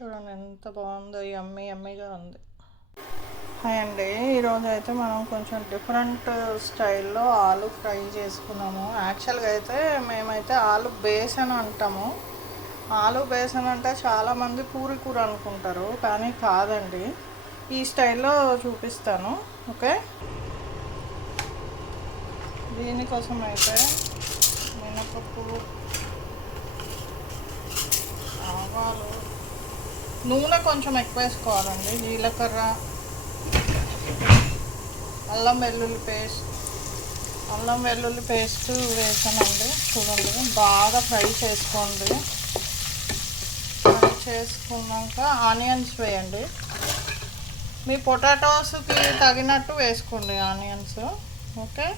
చూడండి ఎంత బాగుందో, యమ్మీ యమ్మీగా ఉంది. హాయ్ అండి, ఈరోజు అయితే మనం కొంచెం డిఫరెంట్ స్టైల్లో ఆలు ఫ్రై చేసుకున్నాము. యాక్చువల్గా అయితే మేమైతే ఆలు బేసన్ అంటాము. ఆలు బేసన్ అంటే చాలామంది పూరి కూర అనుకుంటారు, కానీ కాదండి. ఈ స్టైల్లో చూపిస్తాను. ఓకే, దీనికోసం అయితే మినపప్పు, ఆవాలు, నూనె కొంచెం ఎక్కువ వేసుకోవాలండి, జీలకర్ర, అల్లం వెల్లుల్లి పేస్ట్ వేసానండి. చూడండి, బాగా ఫ్రై చేసుకోండి. ఫ్రై చేసుకున్నాక ఆనియన్స్ వేయండి. మీ పొటాటోస్కి తగినట్టు వేసుకోండి ఆనియన్స్. ఓకే,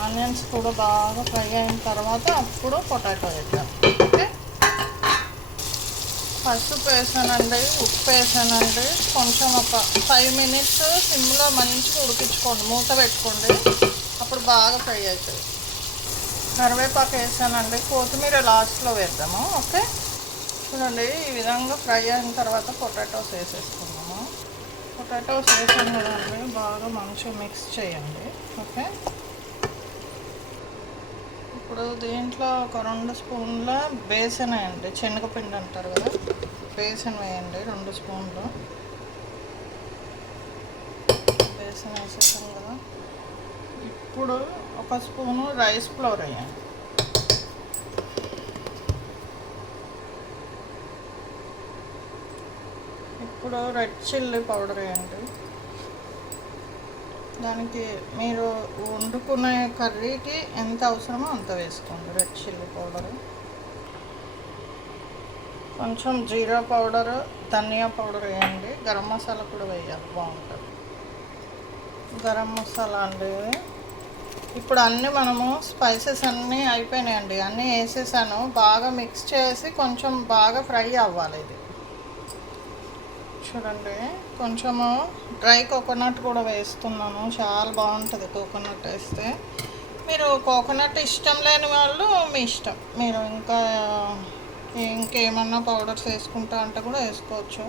ఆనియన్స్ కూడా బాగా ఫ్రై అయిన తర్వాత అప్పుడు పొటాటో వేద్దాం. ఓకే, పసుపు వేసానండి, ఉప్పు వేసానండి. కొంచెం ఒక 5 minutes సిమ్లో మంచిగా ఉడికించుకోండి, మూత పెట్టుకోండి, అప్పుడు బాగా ఫ్రై అవుతుంది. కరివేపాకు వేసానండి, కొత్తిమీర లాస్ట్లో వేద్దాము. ఓకే, చూడండి ఈ విధంగా ఫ్రై అయిన తర్వాత పొటాటోస్ వేసేసుకున్నాము. పొటాటోస్ వేసాను కదండి, బాగా మంచిగా మిక్స్ చేయండి. ఓకే, ఇప్పుడు దీంట్లో ఒక 2 స్పూన్ల బేసన్ వేయండి, శనగపిండి అంటారు కదా, బేసన్ వేయండి 2 స్పూన్లు. బేసన్ వేసేసాం కదా, ఇప్పుడు 1 స్పూను రైస్ ఫ్లోర్ వేయండి. ఇప్పుడు రెడ్ చిల్లీ పౌడర్ వేయండి. దానికి మీరు వండుకునే కర్రీకి ఎంత అవసరమో అంత వేసుకోండి రెడ్ చిల్లీ పౌడరు. కొంచెం జీరా పౌడరు, ధనియా పౌడర్ వేయండి. గరం మసాలా కూడా వేయాలి, బాగుంటుంది. గరం మసాలా అండి. ఇప్పుడు అన్నీ మనము స్పైసెస్ అన్నీ అయిపోయినాయండి, అన్నీ వేసేసాను. బాగా మిక్స్ చేసి కొంచెం బాగా ఫ్రై అవ్వాలి ఇది. చూడండి, కొంచెము డ్రై కోకోనట్ కూడా వేస్తున్నాను, చాలా బాగుంటుంది కోకోనట్ వేస్తే. మీరు కోకోనట్ ఇష్టం లేని వాళ్ళు మీ ఇష్టం, మీరు ఇంకేమన్నా పౌడర్స్ వేసుకుంటా అంటే కూడా వేసుకోవచ్చు.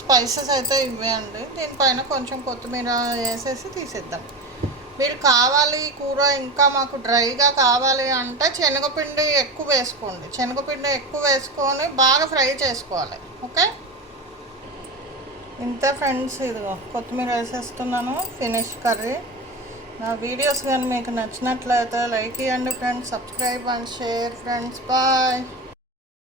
స్పైసెస్ అయితే ఇవే అండి. దీనిపైన కొంచెం కొత్తిమీర వేసేసి తీసేద్దాం. మీరు కావాలి కూర ఇంకా మాకు డ్రైగా కావాలి అంటే శనగపిండి ఎక్కువ వేసుకోండి. శనగపిండి ఎక్కువ వేసుకొని బాగా ఫ్రై చేసుకోవాలి. ఓకే, ఇంత ఫ్రెండ్స్, ఇదిగో కొత్తిమీర వేసేస్తున్నాను. Finish curry. నా వీడియోస్ కానీ మీకు నచ్చినట్లయితే లైక్ ఇవ్వండి friends, subscribe and share friends. Bye.